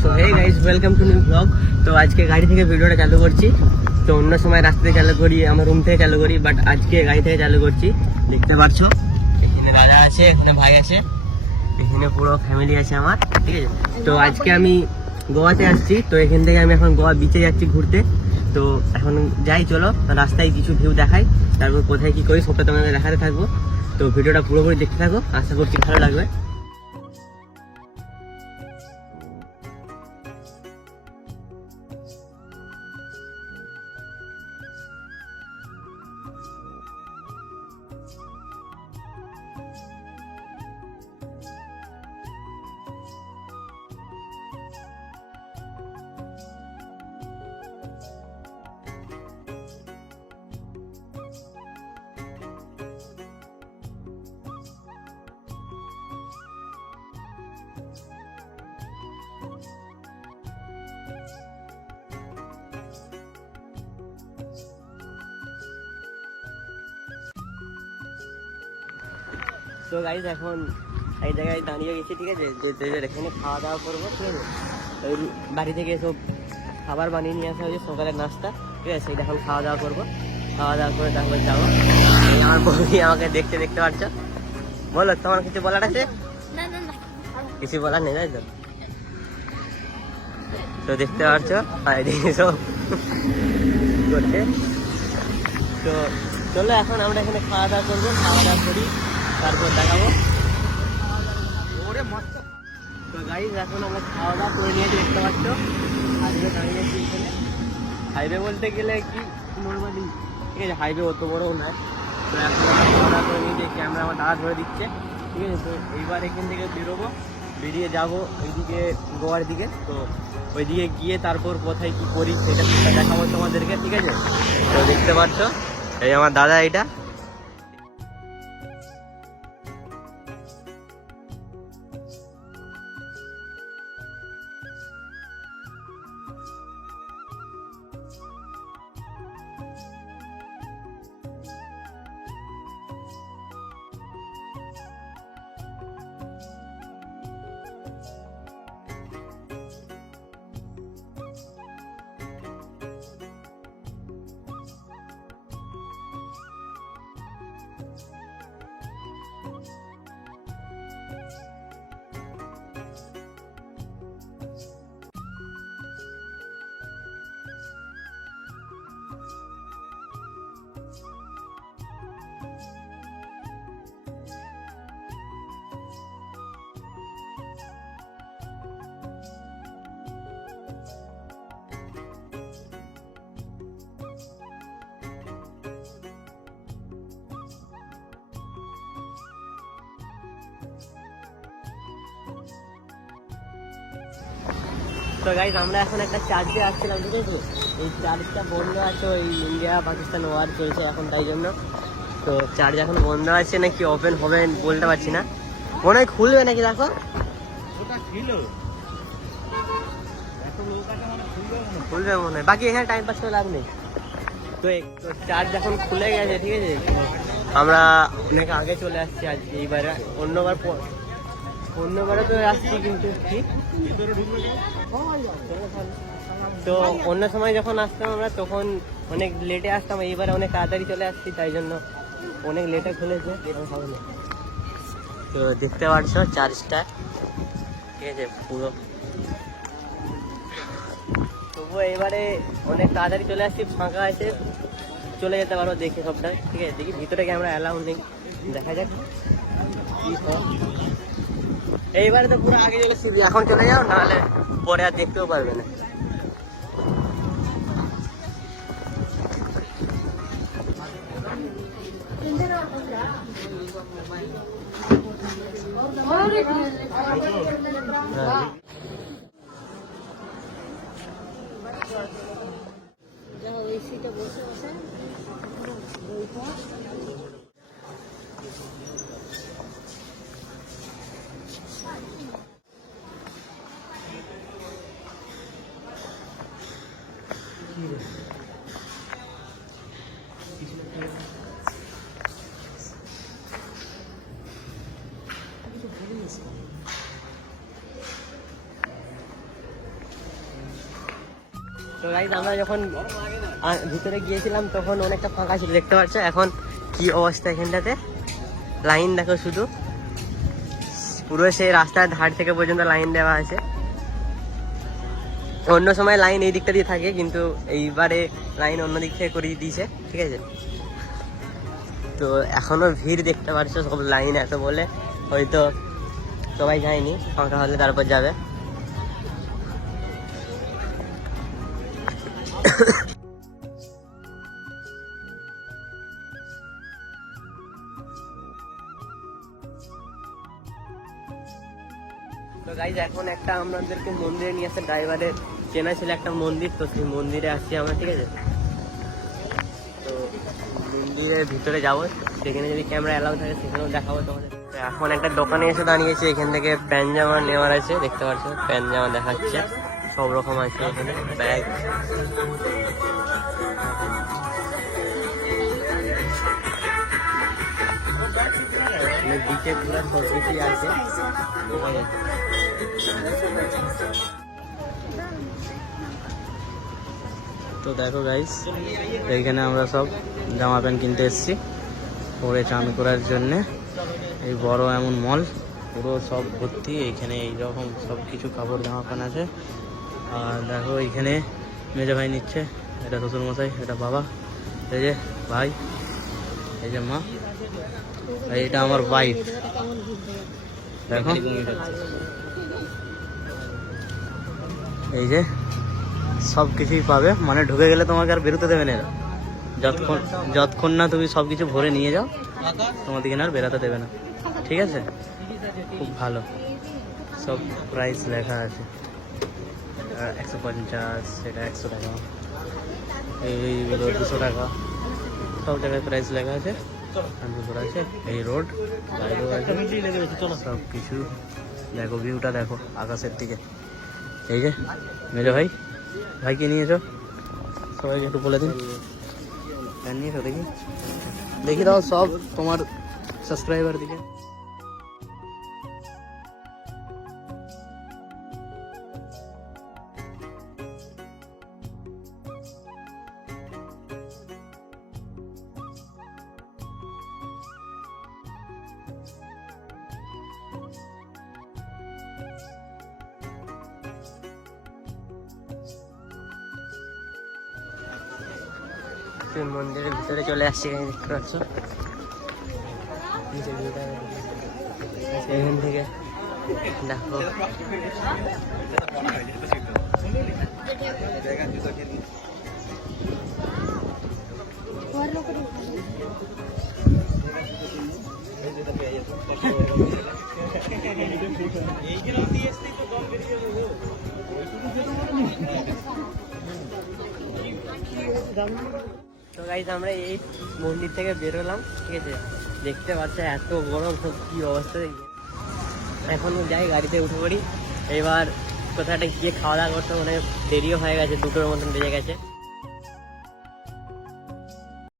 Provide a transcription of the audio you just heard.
So hey guys, welcome to new blog. তো আজকে গাড়ি থেকে ভিডিওটা চালু করছি। তো অন্য সময় রাস্তা থেকে চালু করি, আমার রুম থেকে চালু করি, বাট আজকে গাড়ি থেকে চালু করছি। দেখতে পাচ্ছ এখানে দাদা আছে, এখানে ভাই আছে, এখানে পুরো ফ্যামিলি আছে আমার, ঠিক আছে। তো আজকে আমি গোয়াতে আসছি। তো এখান থেকে আমি এখন গোয়া বিচে যাচ্ছি ঘুরতে। তো এখন যাই, চলো রাস্তায় কিছু ভিউ দেখাই, তারপর কোথায় কি করি সবটা তোমাদের দেখাতে থাকবো। তো ভিডিওটা পুরোপুরি দেখতে থাকো, আশা করছি ভালো লাগবে। তো গাইজ এখন এই জায়গায় দাঁড়িয়ে গেছি, ঠিক আছে। এখানে খাওয়া দাওয়া করবো, ঠিক আছে। ওই বাড়ি থেকে সব খাবার বানিয়ে নিয়ে আসা হয়েছে, সকালের নাস্তা, ঠিক আছে। সেইটা এখন খাওয়া দাওয়া করবো, খাওয়া দাওয়া করে তারপর যাবো। আমার বৌদি আমাকে দেখতে পাচ্ছ। বলো, তোমার কিছু বলার আছে? কিছু বলার নেই, তাই তো? তো দেখতে পাচ্ছ সব করছে। তো চলো এখন আমরা এখানে খাওয়া দাওয়া করবো, খাওয়া দাওয়া করি তারপর দেখাবো। তো গাইজ এখন আমরা খাওয়া দাওয়া করে নিয়েছি, দেখতে পাচ্ছ হাইওয়ে দাঁড়িয়েছি এখানে। হাইওয়ে বলতে গেলে কি নর্মালি, ঠিক আছে, হাইওয়ে অত বড়ও নয়। তো এখন আমরা খাওয়া দাওয়া করে নিয়েছি, ক্যামেরা আমার দাঁড়া ধরে দিচ্ছে, ঠিক আছে। তো এইবার এখান থেকে বেরোবো, বেরিয়ে যাবো ওইদিকে গোয়ার দিকে। তো ওইদিকে গিয়ে তারপর কোথায় কি করি সেটা দেখাবো তোমাদেরকে, ঠিক আছে। তো দেখতে পাচ্ছ এই আমার দাদা, এইটা। তো গাইজ আমরা এখন একটা চার্চে আসছিলাম, ঠিক আছে। এই চার্চটা বন্ধ আছে, ওই ইন্ডিয়া পাকিস্তান ওয়ার চলছে এখন, তাই জন্য। তো চার্চ এখন বন্ধ আছে, নাকি ওপেন হবে বলতে পারছি না, মনে হয় খুলবে নাকি, দেখো। খুলবে মনে হয়, বাকি এখানে টাইম পাস করে লাভ নেই। তো চার্চ এখন খুলে গেছে, ঠিক আছে। আমরা অনেক আগে চলে আসছি আজকে, এইবারে অন্যবারে তো আসছি, কিন্তু ঠিক। তো অন্য সময় যখন আসতাম আমরা তখন অনেক লেটে আসতাম, এইবারে অনেক তাড়াতাড়ি চলে আসছি, তাই জন্য অনেক লেটে খুলেছে। তো দেখতে পাচ্ছ চার্চটা, ঠিক আছে, পুরো। তবুও এবারে অনেক তাড়াতাড়ি চলে আসছি, ফাঁকা আছে, চলে যেতে পারো দেখে সবটা, ঠিক আছে। দেখি ভিতরে ক্যামেরা অ্যালাউ নেই, দেখা যাক কি হয়। এইবারে তো পুরো আগে চলে এসেছি, এখন চলে যাও, নাহলে পরে আর দেখতেও পারবে না। তো গাইজ আমরা যখন ভিতরে গিয়েছিলাম তখন অনেকটা ফাঁকা ছিল, দেখতে পাচ্ছ। এখন কি অবস্থা এখানটাতে, লাইন দেখো শুধু, পুরো সেই রাস্তার ধার থেকে পর্যন্ত লাইন দেওয়া আছে। অন্য সময় লাইন এই দিকটা দিয়ে থাকে, কিন্তু এইবারে লাইন অন্য দিক থেকে করিয়ে দিয়েছে, ঠিক আছে। তো এখনো ভিড় দেখতে পাচ্ছ, সব লাইন এত বলে হয়তো সবাই যায়নি, ফাঁকা হলে তারপর যাবে। তো গাইজ এখন একটা আমাদেরকে মন্দিরে নিয়ে আসছে, ড্রাইভারের চেনা ছিল একটা মন্দির, তো সেই মন্দিরে আসছি আমরা, ঠিক আছে। তো মন্দিরের ভিতরে যাবো, সেখানে যদি ক্যামেরা অ্যালাউ থাকে সেখানেও দেখাবো তোমাদের। এখন একটা দোকানে এসে দাঁড়িয়েছি, এখান থেকে প্যান্ট জামা নেওয়ার আছে, দেখতে পাচ্ছ প্যান্ট জামা দেখাচ্ছে, সব রকম আছে এখানে, ব্যাগ। বিচে পুরো সব কিছুই আছে। তো দেখো গাইস, এইখানে আমরা সব জামা প্যান্ট কিনতে এসেছি পরে চান করার জন্যে। এই বড় এমন মল, পুরো সব ভর্তি, এইখানে এইরকম সব কিছু কাপড় জামা প্যান্ট আছে। আর দেখো এইখানে মেজো ভাই নিচ্ছে, এটা শ্বশুর মশাই, এটা বাবা, এই যে ভাই, এই যে মা, আর এটা আমার ওয়াইফ। দেখো এই যে সব কিছুই পাবে, মানে ঢুকে গেলে তোমাকে আর বেরোতে দেবে না, যতক্ষণ না তুমি সব কিছু ভরে নিয়ে যাও তোমাদেরকে আর বেরোতে দেবে না, ঠিক আছে। খুব ভালো, সব প্রাইস লেখা আছে, 150, সেটা 100 টাকা, এইগুলো 200 টাকা, সব জায়গায় প্রাইস লেখা আছে। আছে এই রোড, বাইরেও আছে, সব কিছু দেখো, ভিউটা দেখো আকাশের দিকে। এই যে মেজো ভাই, ভাইকে নিয়েছো, সবাইকে একটু বলে দিন নিয়েছো, দেখি দেখি দাও সব তোমার সাবস্ক্রাইবার দিকে। মন্দিরের ভিতরে চলে আসছি, দেখতে পাচ্ছ এখান থেকে দেখো। তো গাইস আমরা এই মন্দির থেকে বেরোলাম, ঠিক আছে। দেখতে পাচ্ছ এত গরম, সব কি অবস্থা। এখন যাই গাড়িতে উঠে পড়ি, এবার কোথাও একটা গিয়ে খাওয়া দাওয়া করতে, মানে দেরিও হয়ে গেছে, 2টোর মতন বেজে গেছে।